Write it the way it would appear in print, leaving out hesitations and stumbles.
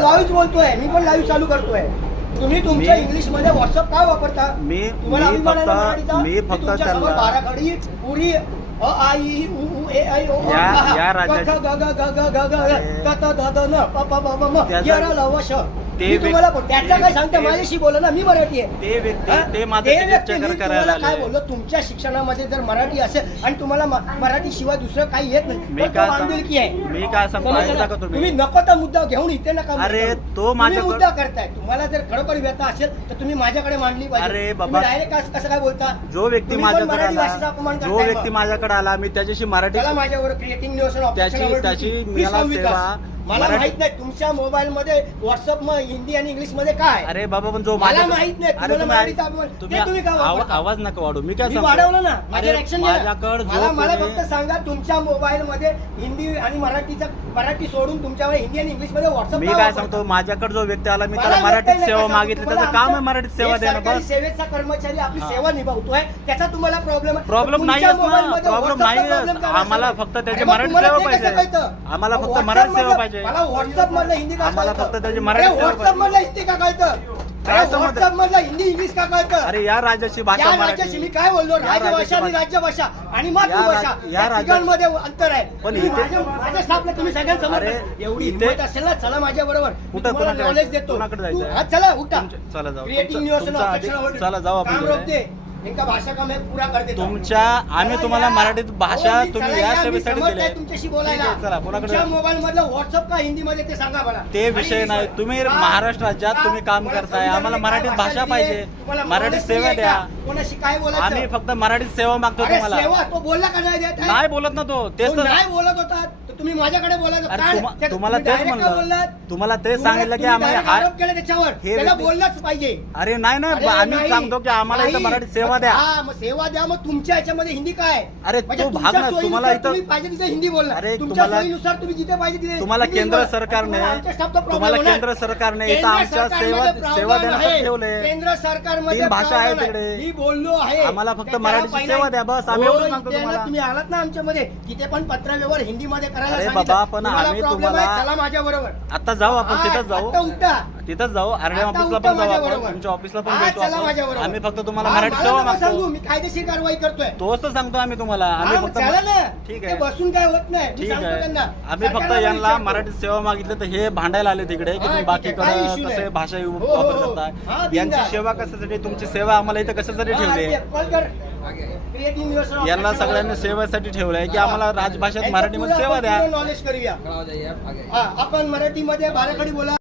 Live बोलतोय, मी पण live चालू करतोय. तुम्ही तुमच्या इंग्लिश मध्ये व्हॉट्सअप काय वापरता? तुम्हाला अभिमान आहे ना मराठीचा? मी फक्त तुमच्या समोर त्यांना 12 खडी पुरी अ आ इ उ ऊ ए ऐ ओ ओ या राज्याची ग ग ग ग ग ग त त ध ध न प प प म य र ल व श. ते तुम्हाला त्याचा काय सांगते? माझ्याशी बोला ना, मी मराठी आहे. ते व्यक्ती ते माझं चेक करायला काय बोललो? तुमच्या शिक्षणामध्ये जर मराठी असेल आणि तुम्हाला मराठी शिवाय दुसरं काही येत नाही, मी तर काय तो बांधिलकी आहे. मी काय सांगतो तुम्ही नको तर मुद्दा घेऊन इथे नका. अरे तो माझ्या मुद्दा करताय. तुम्हाला जर खरोखर व्यथा असेल तर तुम्ही माझ्याकडे मांडली पाहिजे. अरे बाबा, डायरेक्ट कसं काय बोलता? जो व्यक्ती माझ्याकडे आला, जो व्यक्ती माझ्याकडे आला, मी त्याच्याशी मराठी त्याला माझ्यावर क्रिएटिंग न्यूज त्याची मला सेवा मला माहित नाही तुमच्या मोबाईल मध्ये व्हॉट्सअप मध्ये हिंदी आणि इंग्लिश मध्ये काय. अरे बाबा, पण जो मला माहित नाही. अरे तुम्ही आवाज नका वाढू. मी काय वाढवलं ना, माझ्याकडे मला फक्त सांगा तुमच्या मोबाईल मध्ये हिंदी आणि मराठी सोडून तुमच्यावर हिंदी आणि इंग्लिश मध्ये व्हॉट्सअप. मी काय सांगतो, माझ्याकडे जो व्यक्ती आला, मी त्याला मराठीत सेवा मागितली, त्याचं काम आहे मराठीत सेवा देणं. बस सेवेचा कर्मचारी आपली सेवा निभावतोय, त्याचा तुम्हाला प्रॉब्लेम नाही. प्रॉब्लेम नाही. आम्हाला फक्त त्याची मराठी सेवा पाहिजे. आम्हाला फक्त मराठी सेवा पाहिजे. मला व्हॉट्सअप मधलं हिंदी का आम्हाला फक्त त्याची मराठी सेवा व्हॉट्सअप मधलं हिंदी का कळतं? व्हॉट्सअप मधलं हिंदी इंग्लिश का कळतं? अरे या राज्याची भाषा राज्याची मी काय बोललो? राजभाषा आणि राज्यभाषा आणि मातृभाषा या तिघांमध्ये अंतर आहे. पण माझ्या स्टाफला तुम्ही सगळ्यांसमोर एवढी हिंमत असेल ना, चला माझ्या बरोबर, कुठं नॉलेज देतो. चला उठा. चला जाऊ. क्रिएटिंग न्यूज चला जाऊ आपण. इनका भाषा का मैं पूरा कर देता हूं. तुमच्या आम्ही तुम्हाला मराठीत भाषा तुम्ही या सेवेसाठी दिली. तुमच्याशी बोलायला चला कोणाकडे तुमच्या मोबाईल मधलं व्हॉट्सअप का हिंदी मध्ये ते सांगा मला. ते विषय नाही. तुम्ही महाराष्ट्र राज्यात तुम्ही काम करताय, आम्हाला मराठीत भाषा पाहिजे, मराठीत सेवा द्या. कोणाशी काय बोलायचं? आम्ही फक्त मराठीत सेवा मागतो तुम्हाला. सेवा तो बोलला का नाही देत? नाही बोलत ना तो. तेच तर नाही बोलत होता तर तुम्ही माझ्याकडे बोलायचं. तुम्हाला तेच म्हणलं, तुम्हाला तेच सांगितलं की आम्ही आरोप केला त्याच्यावर, त्याला बोललाच पाहिजे. अरे नाही नाही, आम्ही सांगतो की आम्हाला इथं मराठीत सेवा द्या. सेवा द्या. मग तुमच्या याच्यामध्ये हिंदी काय? अरे तो भाग ना, तुम्हाला इथं पाहिजे तिथे हिंदी बोलला. अरे तुमच्या सोयीनुसार तुम्ही जिथे पाहिजे तिथे. तुम्हाला केंद्र सरकारने इथं आमच्या सेवा देण्यासाठी ठेवले. केंद्र सरकारमध्ये भाषा आहे तिकडे. मी बोललो आहे, आम्हाला फक्त मराठीची सेवा द्या. बस आम्ही एवढं सांगतो तुम्हाला. तुम्ही आलात ना आमच्यामध्ये, तिथे पण पत्रव्यवहार हिंदी मध्ये करायला अरे सांगितलं. बाबा, पण आम्ही तुम्हाला चला माझ्या बरोबर. आता जाऊ आपण, तिथंच जाऊ. तिथंच जाऊ. आरडीएम ऑफिसला पण जाऊ आपण, तुमच्या ऑफिसला पण भेटू आपण. आम्ही फक्त तुम्हाला मराठी सेवा मागतो. मी कायदेशीर कारवाई करतोय. तोच तर सांगतो आम्ही तुम्हाला. आम्ही फक्त ठीक आहे, बसून काय होत नाही. ठीक आहे. आम्ही फक्त यांना मराठी सेवा मागितली तर हे भांडायला आले तिकडे की तुम्ही बाकीकडे कसे भाषा वापर करताय. यांची सेवा कशासाठी, तुमची सेवा आम्हाला इथं कशासाठी ठेवली? यांना सगळ्यांनी सेवेसाठी ठेवलंय की आम्हाला राजभाषेत मराठीमध्ये सेवा द्या. नॉलेज करूया. आपण मराठीमध्ये बाराखडी बोला.